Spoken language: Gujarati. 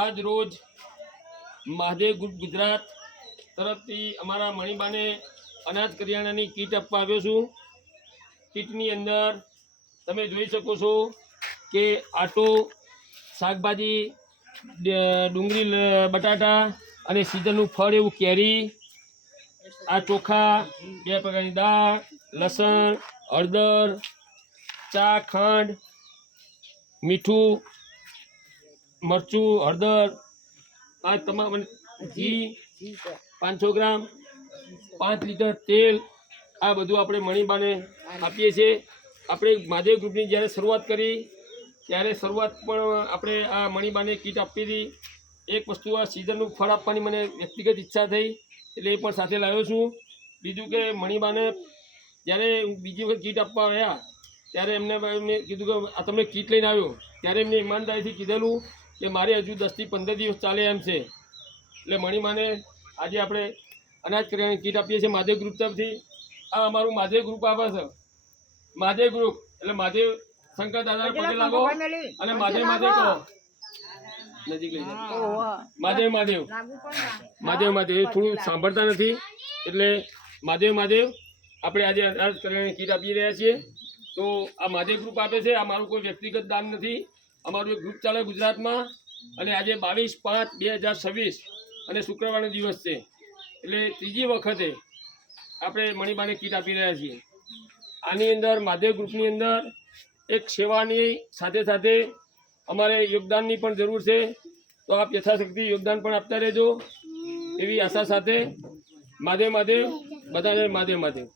આજ રોજ મહાદેવ ગ્રુપ ગુજરાત તરફથી અમારા મણિબાને અનાજ કરિયાણાની કીટ આપવા આવ્યો છું। કીટની અંદર તમે જોઈ શકો છો કે આટો, શાકભાજી, ડુંગળી, બટાટા અને સીઝનનું ફળ એવું કેરી, આ ચોખા, 2 પ્રકારની દાળ, લસણ, હળદર, ચા, ખાંડ, મીઠું, મરચું, હળદર, આ તમામ ઘી 500 ગ્રામ, 5 લીટર તેલ, આ બધું આપણે મણિબાને આપીએ છીએ। આપણે મહાદેવ ગ્રુપની જ્યારે શરૂઆત કરી ત્યારે શરૂઆત પણ આપણે આ મણિબાને કીટ આપી હતી। એક વસ્તુ આ સિઝનનું ફળ આપવાની મને વ્યક્તિગત ઈચ્છા થઈ એટલે એ પણ સાથે લાવ્યો છું। બીજું કે મણિબાને જ્યારે બીજી વખત કીટ આપવા આવ્યા ત્યારે એમને કીધું કે આ તમે કીટ લઈને આવ્યો ત્યારે એમને ઈમાનદારીથી કીધેલું કે મારે હજુ 10 થી 15 દિવસ ચાલે એમ છે। એટલે મણિબાને આજે આપણે અનાજ કરિયાણાની કીટ આપીએ છીએ મહાદેવ ગ્રુપ તરફથી। આ અમારું મહાદેવ ગ્રુપ આવે છે, મહાદેવ ગ્રુપ એટલે મહાદેવ શંકર દાદા પટેલ લાગો અને મહાદેવ મહાદેવ કહો, નજીક લઈ જાઓ, મહાદેવ મહાદેવ મહાદેવ મહાદેવ થોડું સાંભળતા નથી એટલે મહાદેવ મહાદેવ આપણે આજે અનાજ કરિયાણાની કીટ આપી રહ્યા છીએ। તો આ મહાદેવ ગ્રુપ આપે છે, આ મારું કોઈ વ્યક્તિગત દાન નથી, અમારું એક ગ્રુપ ચાલે ગુજરાતમાં। અને આજે 22/5/2026 અને શુક્રવારનો દિવસ છે એટલે ત્રીજી વખતે આપણે મણિબાને કીટ આપી રહ્યા છીએ। આની અંદર મહાદેવ ગ્રુપની અંદર એક સેવાની સાથે સાથે અમારે યોગદાનની પણ જરૂર છે, તો આપ યથાશક્તિ યોગદાન પણ આપતા રહેજો એવી આશા સાથે મહાદેવ મહાદેવ, બધાને મહાદેવ મહાદેવ।